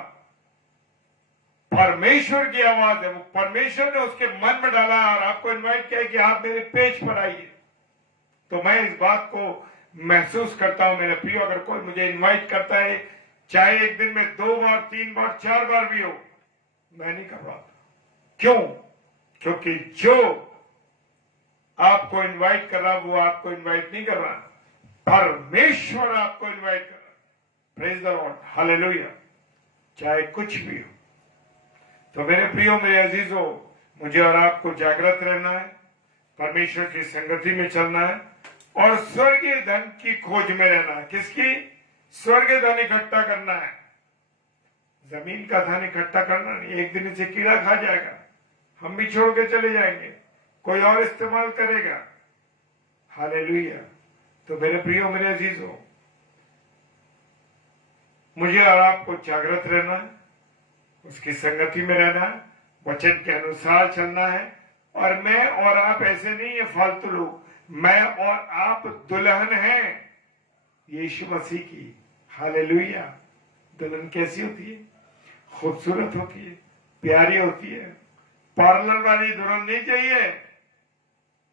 परमेश्वर की आवाज है। वो परमेश्वर ने उसके मन में डाला और आपको इनवाइट किया कि आप मेरे पेज पर आइए। तो मैं इस बात को महसूस करता हूं मेरे प्रियो, अगर कोई मुझे इनवाइट करता है, चाहे एक दिन में 2 बार 3 बार 4 बार भी हो, मैं नहीं कर पाता। क्यों? क्योंकि जो आपको इनवाइट कर रहा, वो आपको इनवाइट नहीं कर रहा, परमेश्वर आपको इनवाइट कर रहा। Praise the Lord, hallelujah. चाहे कुछ भी हो। तो मेरे प्रियो, मेरे अजीजों, मुझे और आपको जागृत रहना है, परमेश्वर की संगति में चलना है, और स्वर्गीय धन की खोज में रहना है। किसकी? स्वर्गीय धन इकट्ठा करना है। जमीन का धन इकट्ठा करना नहीं, एक दिन इसे कीड़ा खा जाएगा, हम भी छोड़ के चले जाएंगे, कोई और इस्तेमाल करेगा। हालेलुया। तो मेरे प्रियो, मेरे अजीजों, मुझे और आपको जागृत रहना है, उसकी संगति में रहना है, वचन के अनुसार चलना है। और मैं और आप ऐसे नहीं है फालतू लोग, मैं और आप दुल्हन हैं यीशु मसीह की। हालेलुया। दुल्हन कैसी होती है? खूबसूरत होती है, प्यारी होती है। पार्लर वाली दुल्हन नहीं चाहिए,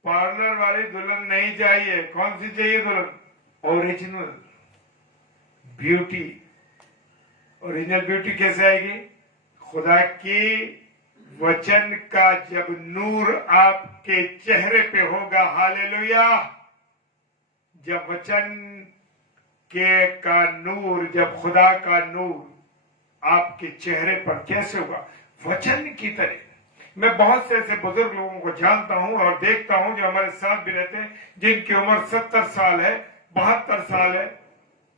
पार्लर वाली दुल्हन नहीं चाहिए। कौन सी चाहिए दुल्हन? Original beauty. ओरिजिनल ब्यूटी कैसे आएगी? खुदा की वचन का जब नूर आपके चेहरे पे होगा। हालेलुया। जब वचन के का नूर, जब खुदा का नूर आपके चेहरे पर कैसे होगा? वचन की तरह। मैं बहुत से ऐसे बुजुर्ग लोगों को जानता हूं और देखता हूं जो हमारे साथ भी रहते हैं, जिनकी उम्र 70 साल है, 72 साल है,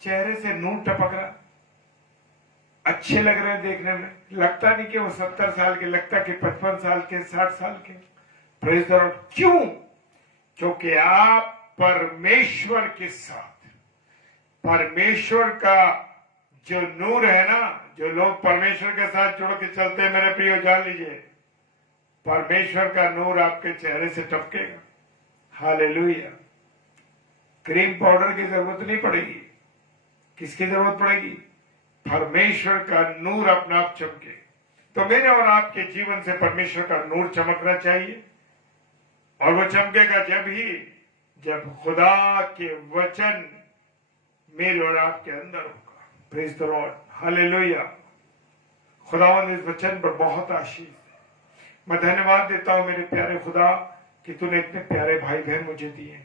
चेहरे से नूर टपक रहा, अच्छे लग रहे हैं देखने में। लगता नहीं कि वो 70 साल के, लगता कि 55 साल के, 60 साल के। Praise the Lord. क्यों? क्योंकि आप परमेश्वर के साथ, परमेश्वर का जो नूर है ना, जो लोग परमेश्वर के साथ जुड़ के चलते हैं, मेरे प्रियो जान लीजिए, परमेश्वर का नूर आपके चेहरे से टपकेगा। हालेलुया। क्रीम पाउडर की जरूरत नहीं पड़ेगी। किसकी जरूरत पड़ेगी? परमेश्वर का नूर अपना आप चमके। तो मेरे और आपके जीवन से परमेश्वर का नूर चमकना चाहिए। और वो चमकेगा जब खुदा के वचन मेरे और आपके अंदर होगा। Praise the Lord. हालेलुया। खुदावंद इस वचन पर बहुत आशीष है। मैं धन्यवाद देता हूं मेरे प्यारे खुदा कि तूने इतने प्यारे भाई बहन मुझे दिए।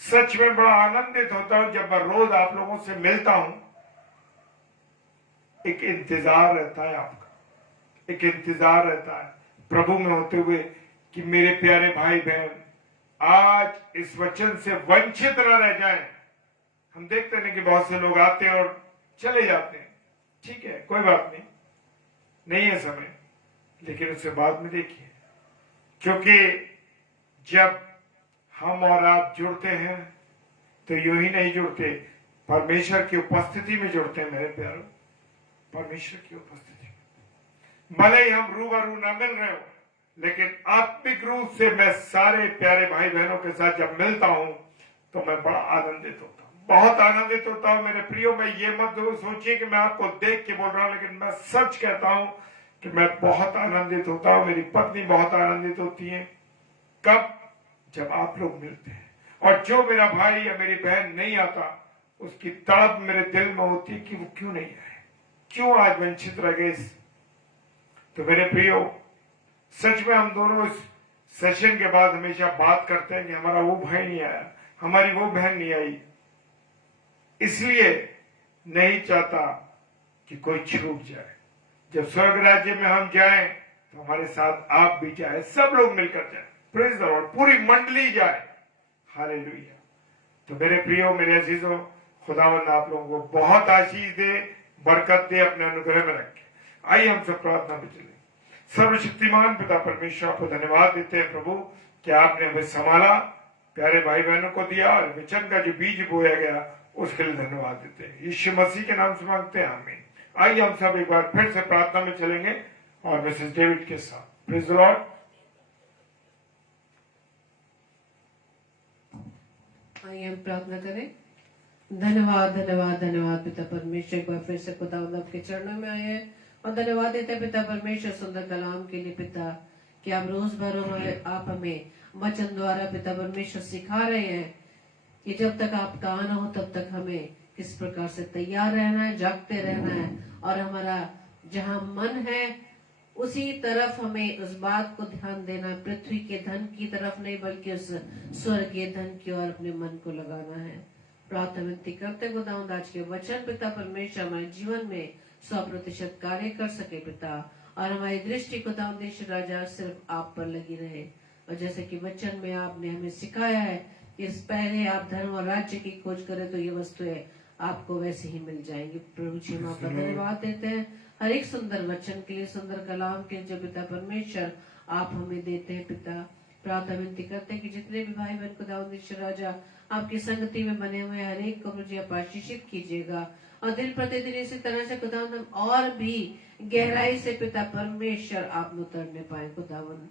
सच में बड़ा आनंदित होता हूं जब मैं रोज आप लोगों से मिलता हूं। एक इंतजार रहता है आपका, एक इंतजार रहता है प्रभु में होते हुए कि मेरे प्यारे भाई बहन आज इस वचन से वंचित न रह जाएं। हम देखते हैं कि बहुत से लोग आते हैं और चले जाते हैं। ठीक है, कोई बात नहीं है समय, लेकिन उससे बाद में देखिए, क्योंकि जब हम और आप जुड़ते हैं तो यूं ही नहीं जुड़ते, परमेश्वर की उपस्थिति में जुड़ते हैं मेरे प्यारों। परमेश्वर की उपस्थिति में भले ही हम रूबरू न मिल रहे हो, लेकिन आत्मिक रूप से मैं सारे प्यारे भाई बहनों के साथ जब मिलता हूं तो मैं बड़ा आनंदित होता हूं, बहुत आनंदित होता हूं मेरे प्रियो। मैं ये मत सोचिए कि मैं आपको देख के बोल रहा हूं, लेकिन मैं सच कहता हूं कि मैं बहुत आनंदित होता हूं। मेरी पत्नी बहुत आनंदित होती है। कब? जब आप लोग मिलते हैं। और जो मेरा भाई या मेरी बहन नहीं आता, उसकी तड़प मेरे दिल में होती है कि वो क्यों नहीं आए, क्यों आज वंचित रह गए। तो मेरे प्रियो, सच में हम दोनों इस सेशन के बाद हमेशा बात करते हैं कि हमारा वो भाई नहीं आया, हमारी वो बहन नहीं आई, इसलिए नहीं चाहता कि कोई छूट जाए। जब स्वर्ग राज्य में हम जाएं तो हमारे साथ आप भी जाए, सब लोग मिलकर जाए। Praise the Lord. पूरी मंडली जाए। हालेलुया। तो मेरे प्रियो, मेरे अजीजों, खुदावंद आप लोगों को बहुत आशीष दे, बरकत दे, अपने अनुग्रह में रखे। आइए हम सब प्रार्थना में चले। सर्वशक्तिमान पिता परमेश्वर, आपको धन्यवाद देते हैं प्रभु कि आपने हमें संभाला, प्यारे भाई बहनों को दिया, और वचन का जो बीज बोया गया उसके लिए धन्यवाद देते हैं। यीशु मसीह के नाम से मांगते हैं, आमीन। आइए हम सब एक बार फिर से प्रार्थना में चलेंगे और मिसेस डेविड के साथ। Praise the Lord. आइए हम प्रार्थना करें। धन्यवाद धन्यवाद धन्यवाद पिता परमेश्वर, एक बार फिर से खुदावंद आपके चरणों में आए हैं और धन्यवाद देते हैं पिता परमेश्वर सुंदर कलाम के लिए पिता, कि आप रोज भर आप हमें वचन द्वारा पिता परमेश्वर सिखा रहे हैं कि जब तक आपका आना हो तब तक हमें किस प्रकार से तैयार रहना है, जागते रहना है, और हमारा जहाँ मन है उसी तरफ हमें उस बात को ध्यान देना, पृथ्वी के धन की तरफ नहीं बल्कि उस स्वर्गीय धन की ओर अपने मन को लगाना है। प्रार्थना विनती करते खुदावंद आज के वचन पिता परमेश्वर हमारे जीवन में 100% कार्य कर सके पिता, और हमारी दृष्टि खुदावंद राजा सिर्फ आप पर लगी रहे। और जैसे कि वचन में आपने हमें सिखाया है इस पहले आप धर्म और राज्य की खोज करें तो ये वस्तुएं आपको वैसे ही मिल जाएंगी। प्रभु जी हम आपका धन्यवाद देते हैं हर एक सुंदर वचन के लिए, सुंदर कलाम के लिए जो पिता परमेश्वर आप हमें देते हैं। पिता प्रार्थना विनती करते हैं कि जितने भी भाई बहन खुदावंद ईश्वर राजा आपकी संगति में बने हुए हर एक को प्रभु जी आप आशीषित कीजिएगा, और दिन प्रतिदिन इसी तरह से खुदावंद हम और भी गहराई से पिता परमेश्वर आप में उतरने पाए। खुदावंद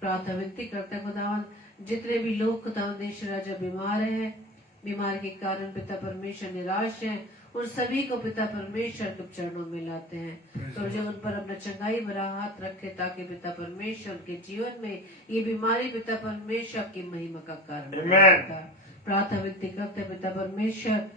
प्रार्थना विनती करते हैं खुदावंद जितने भी लोग खुदावंद ईश्वर राजा बीमार हैं, बीमार के कारण पिता परमेश्वर निराश हैं, उन सभी को पिता परमेश्वर के चरणों में लाते हैं। तो जो उन पर अपना चंगाई भरा हाथ रखे ताकि पिता परमेश्वर के जीवन में ये बीमारी पिता परमेश्वर की महिमा का कारण बने। प्रार्थना विनती करते हैं पिता परमेश्वर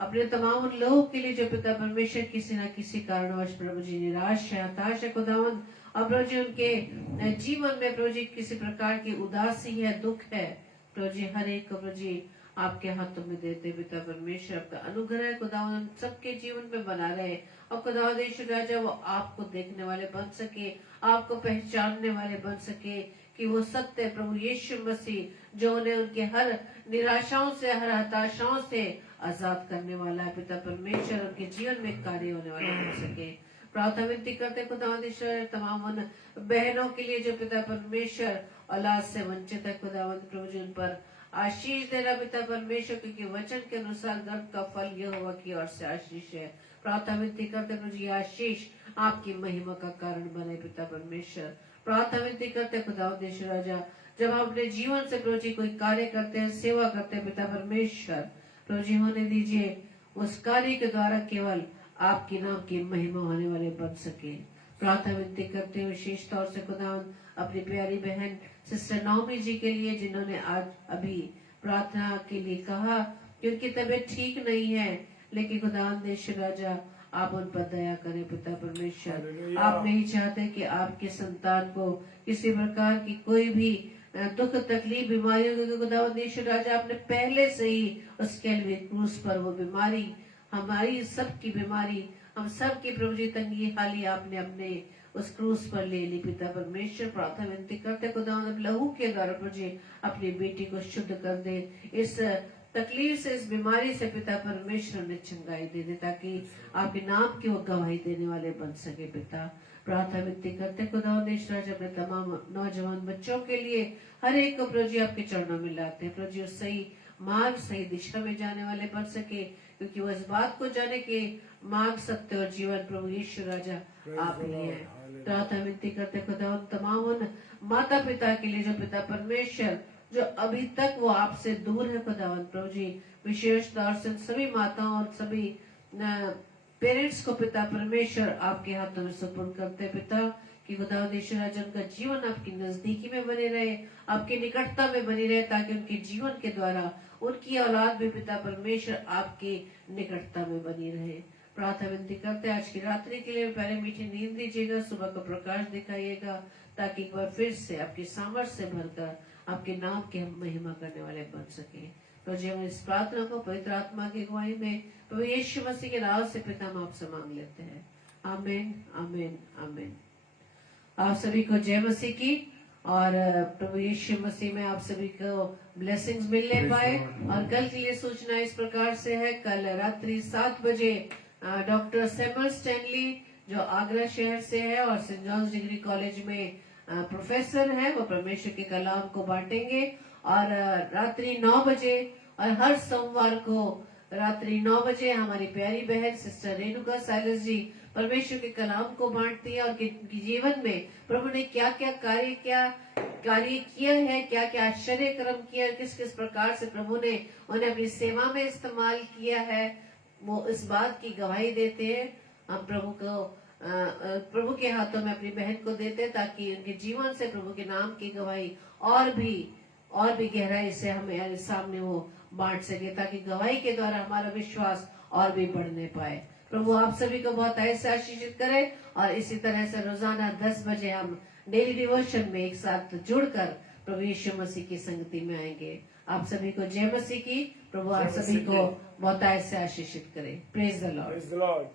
अपने तमाम उन लोगों के लिए जो पिता परमेश्वर किसी न किसी कारणवश प्रभु जी निराश है, हताश है खुदावंद, और प्रभु जी उनके जीवन में प्रभु जी किसी प्रकार की उदासी है, दुख है, प्रभु जी हर एक को प्रभु जी आपके हाथों में देते पिता परमेश्वर आपका अनुग्रह खुदावंद सबके जीवन में बना रहे, और खुदावंद ईश्वर राजा वो आपको देखने वाले बन सके, आपको पहचानने वाले बन सके कि वो सत्य प्रभु यीशु मसीह जो उन्हें उनके हर निराशाओं से, हर हताशाओं से आजाद करने वाला है। पिता परमेश्वर उनके जीवन में कार्य होने वाला बन सके। प्रार्थना विनती करते खुदावंद ईश्वर तमाम उन बहनों के लिए जो पिता परमेश्वर औलाद से वंचित है, खुदावंद प्रभु जी उन पर आशीष देना पिता परमेश्वर, क्योंकि वचन के अनुसार गर्भ का फल यहोवा की ओर से आशीष है। प्रार्थना विनती करते प्रभु जी आशीष आपकी महिमा का कारण बने पिता परमेश्वर। प्रार्थना विनती करते खुदावंद ईश्वर राजा जब हम अपने जीवन से प्रभु जी कोई कार्य करते हैं, सेवा करते हैं पिता परमेश्वर, प्रभु जी होने दीजिए उस कार्य के द्वारा केवल आपके नाम की महिमा होने वाले बन सके। प्रार्थना विनती करते हैं विशेष तौर से खुदावंद अपनी प्यारी बहन सिस्टर नौमी जी के लिए जिन्होंने आज अभी प्रार्थना के लिए कहा कि उनकी तबीयत ठीक नहीं है, लेकिन खुदावंद ईश्वर राजा आप उन पर दया करें पिता परमेश्वर। आप नहीं चाहते कि आपके संतान को किसी प्रकार की कोई भी दुख तकलीफ बीमारियों की, खुदावंद ईश्वर राजा आपने पहले से ही उस कैलवरी क्रूस पर वो बीमारी हमारी सबकी बीमारी हम सब की प्रभु जी तंगी हाली आपने अपने उस क्रूस पर ले ली पिता परमेश्वर। प्रार्थना विनती करते खुदावंद लहू के द्वारा प्रभु जी अपनी बेटी को शुद्ध कर दे, इस तकलीफ से, इस बीमारी से पिता परमेश्वर ने चंगाई दे दे, ताकि आपके नाम की वो गवाही देने वाले बन सके पिता। प्रार्थना विनती करते खुदावंद ईश्वर राजा अपने तमाम नौजवान बच्चों के लिए हर एक को प्रभु जी आपके चरणों में लाते हैं, प्रभु जी उस सही मार्ग सही दिशा में जाने वाले बन सके, क्योंकि वो इस बात को जाने के मार्ग सत्य और जीवन प्रभु यीशु राजा आप ही हैं। प्रार्थना विनती करते खुदावंद तमाम उन माता पिता के लिए जो पिता परमेश्वर जो अभी तक वो आपसे दूर है खुदावंद प्रभु जी, विशेष तौर से सभी माताओं और सभी पेरेंट्स को पिता परमेश्वर आपके हाथों में सुपुर्द करते पिता, कि खुदावंद ईश्वर राजा उनका जीवन आपकी नजदीकी में बने रहे, आपकी निकटता में बनी रहे, ताकि उनके जीवन के द्वारा उनकी औलाद भी पिता परमेश्वर आपकी निकटता में बनी रहे। प्रार्थना विनती करते आज की रात्रि के लिए पहले मीठी नींद दीजिएगा, सुबह का प्रकाश दिखाइएगा, ताकि एक बार फिर से आपकी सामर्थ्य से भरकर आपके नाम की हम महिमा करने वाले बन सके। तो जी हम इस प्रार्थना को पवित्र आत्मा की अगुवाई में प्रभु यीशु मसीह के नाम से पिता हम आपसे मांग लेते हैं। आमीन आमीन आमीन। आप सभी को जय मसीह की, और प्रभु यीशु मसीह में आप सभी को ब्लेसिंग्स मिलने पाए। और कल की ये सूचना इस प्रकार से है, कल रात्रि 7 बजे डॉक्टर सैमुअल स्टैनली जो आगरा शहर से है और सेंट जॉन्स डिग्री कॉलेज में प्रोफेसर है, वो परमेश्वर के कलाम को बांटेंगे। और रात्रि 9 बजे और हर सोमवार को रात्रि 9 बजे हमारी प्यारी बहन सिस्टर रेणुका साइलस जी परमेश्वर के कलाम को बांटती है, और उनके जीवन में प्रभु ने क्या क्या कार्य किया है, क्या क्या आश्चर्य कर्म किया, किस किस प्रकार से प्रभु ने उन्हें अपनी सेवा में इस्तेमाल किया है, वो इस बात की गवाही देते हैं। हम प्रभु के हाथों में अपनी बहन को देते हैं, ताकि उनके जीवन से प्रभु के नाम की गवाही और भी गहराई से हमें सामने वो बांट सके, ताकि गवाही के द्वारा हमारा विश्वास और भी बढ़ने पाए। प्रभु आप सभी को बहुत ऐसे आशीषित करे, और इसी तरह से रोजाना 10 बजे हम डेली डिवोशन में एक साथ जुड़कर प्रभु यीशु मसीह की संगति में आएंगे। आप सभी को जय मसीह की। प्रभु आप सभी को बहुत ऐसे आशीषित करे। Praise the Lord.